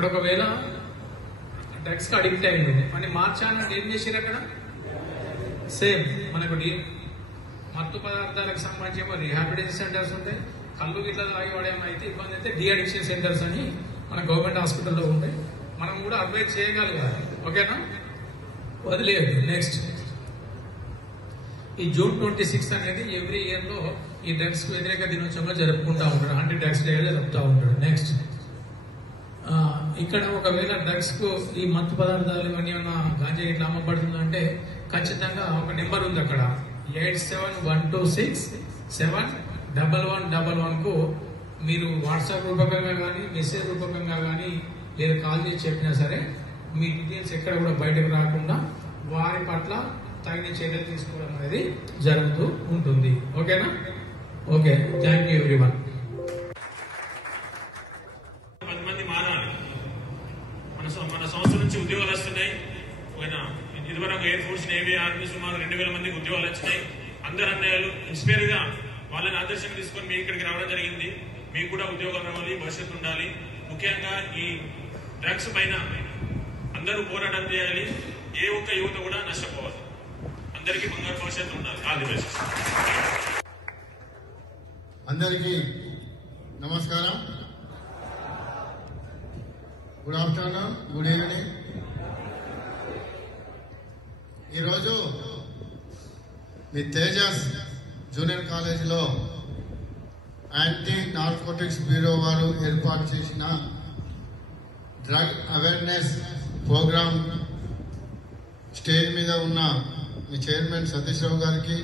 వాడు ఒకవేళ డ్రగ్స్ కి అడిక్ట్ అయ్యిండు అని మార్చాలని ఏం చేసారు అక్కడ సేమ్ మనకు మత్తు పదార్థాలకు సంబంధించి రీహాబిలిటేషన్ సెంటర్స్ ఉంటాయి. కళ్ళు గిట్ల తాగి వాడేమో అయితే ఇబ్బంది అయితే డి అడిక్షన్ సెంటర్స్ అని మన గవర్నమెంట్ హాస్పిటల్లో ఉంటాయి. మనం కూడా అడ్వైజ్ చేయగలగాలి. ఓకేనా, వదిలేదు. నెక్స్ట్ ఈ జూన్ 26 అనేది ఎవ్రీ ఇయర్ లో ఈ డ్రగ్స్ వ్యతిరేక దినోత్సవంగా జరుపుకుంటా ఉంటాడు, యాంటీ డ్రగ్స్ డే జరుపుతూ ఉంటాడు. నెక్స్ట్ ఇక్కడ ఒకవేళ డ్రగ్స్ కు ఈ మత్తు పదార్థాలు ఇవన్నీ ఉన్న గాంజా ఇట్లా అమ్మబడుతుందంటే ఖచ్చితంగా ఒక నెంబర్ ఉంది అక్కడ 8712671111 కు మీరు వాట్సాప్ రూపకంగా కానీ మెసేజ్ రూపకంగా కానీ లేదా కాల్ చేసి చెప్పినా సరే మీ డీటెయిల్స్ ఎక్కడ కూడా బయటకు రాకుండా వారి పట్ల తగిన చర్యలు తీసుకోవడం అనేది జరుగుతూ ఉంటుంది. ఓకేనా? Okay, thank you everyone. 10 మంది మారాలి. మన సంస్థ నుంచి ఉద్యోగాలు వస్తున్నాయి. ఇదివరకు ఎయిర్ ఫోర్స్, నేవీ, ఆర్మీ సుమారు 2000 మందికి ఉద్యోగాలు వచ్చినాయి. అందరు అన్నయ్యలు ఇన్స్పైర్ గా వాళ్ళని ఆదర్శంగా తీసుకొని మీ ఇక్కడికి రావడం జరిగింది. మీకు కూడా ఉద్యోగాలు రావాలి, భవిష్యత్తు ఉండాలి. ముఖ్యంగా ఈ డ్రగ్స్ పైన అందరూ పోరాటం చేయాలి. ఏ ఒక్క యువత కూడా నష్టపోవాలి. అందరికీ బంగారు భవిష్యత్తు ఉండాలి. All the best. అందరికీ నమస్కారం. Good afternoon, good evening. ఈరోజు మీ తేజస్ జూనియర్ కాలేజీలో యాంటీ నార్కోటిక్స్ బ్యూరో వారు ఏర్పాటు చేసిన డ్రగ్ అవేర్నెస్ ప్రోగ్రామ్ స్టేజ్ మీద ఉన్న మీ చైర్మన్ సతీష్ రావు గారికి,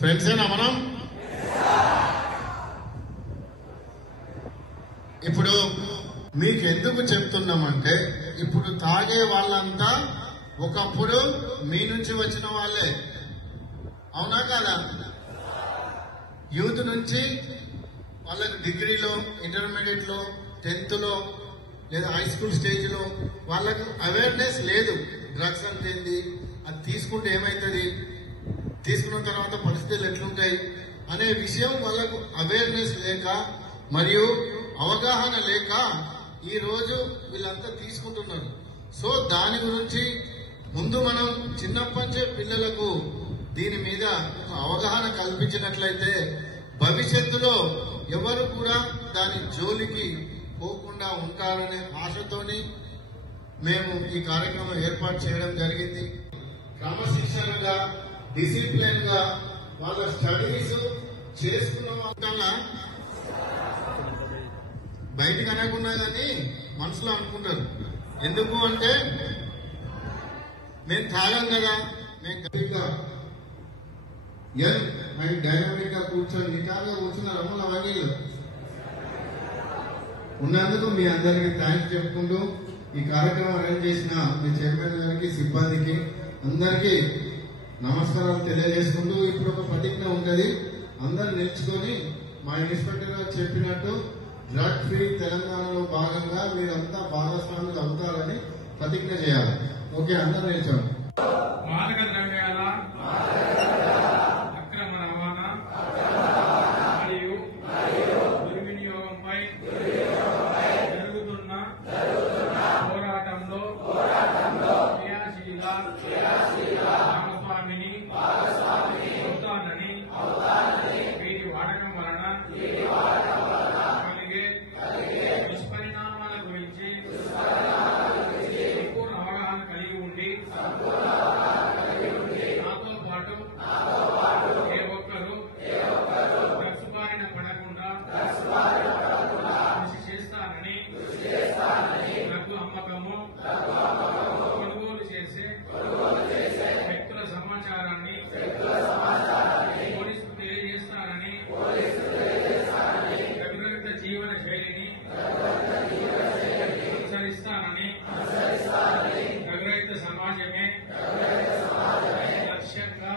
ఫ్రెండ్సేనా మనం? ఇప్పుడు మీకు ఎందుకు చెప్తున్నామంటే ఇప్పుడు తాగే వాళ్ళంతా ఒకప్పుడు మీ నుంచి వచ్చిన వాళ్ళే, అవునా కాదా? యూత్ నుంచి వాళ్ళకి డిగ్రీలో, ఇంటర్మీడియట్ లో, 10th లో లేదా హై స్కూల్ స్టేజ్ లో వాళ్ళకు అవేర్నెస్ లేదు. డ్రగ్స్ అంటే ఏంది, అది తీసుకుంటే ఏమవుతుంది, తీసుకున్న తర్వాత పరిస్థితులు ఎట్లుంటాయి అనే విషయం వాళ్ళకు అవేర్నెస్ లేక మరియు అవగాహన లేక ఈ రోజు వీళ్ళంతా తీసుకుంటున్నారు. సో దాని గురించి ముందు మనం చిన్నప్పటించే పిల్లలకు దీని మీద ఒక అవగాహన కల్పించినట్లయితే భవిష్యత్తులో ఎవరు కూడా దాని జోలికి పోకుండా ఉంటారనే ఆశతోని మేము ఈ కార్యక్రమం ఏర్పాటు చేయడం జరిగింది. క్రమశిక్షణగా, డిసిప్లిన్ గా వాళ్ళ స్టడీస్ చేసుకున్న వాళ్ళ బయటకు అనకుండా కానీ మనసులో అనుకుంటారు. ఎందుకు అంటే మేము తాగాం కదా, మేము డైనామిక్ గా కూర్చొని నిటారుగా కూర్చున్నారు అమ్మ అవన్నీళ్ళు ఉన్నందుకు మీ అందరికీ థ్యాంక్స్ చెప్పుకుంటూ ఈ కార్యక్రమం అరేంజ్ చేసిన మీ చైర్మన్ గారికి, సిబ్బందికి అందరికీ నమస్కారాలు తెలియజేసుకుంటూ ఇప్పుడు ఒక ప్రతిజ్ఞ ఉంటుంది. అందరు నిల్చుకొని మా ఇన్స్పెక్టర్ గారు చెప్పినట్టు డ్రగ్ ఫ్రీ తెలంగాణలో భాగంగా మీరంతా భాగస్వాములు అవుతారని ప్రతిజ్ఞ చేయాలి. ఓకే, అందరూ నిల్చోండి. మాదక ద్రవ్యాల అక్రమ రవాణా మరియు దుర్వినియోగంపై జరుగుతున్న పోరాటంలో క్రియాశీల భాగస్వామిని అవుతానని, వీటి వాడకం వలన కలిగే దుష్పరిణామాల గురించి సంపూర్ణ అవగాహన కలిగి ఉండి నాతో పాటు ఏ ఒక్కరూ డ్రగ్స్ బారిన పడకుండా కృషి చేస్తానని, డ్రగ్గు అమ్మకము, కొనుగోలు చేసే వ్యక్తుల సమాచారాన్ని పోలీసుకు తెలియజేస్తానని, వ్యక్తిగత జీవన శైలిని అనుసరిస్తానని, డ్రగ్ రహిత సమాజమే లక్ష్యంగా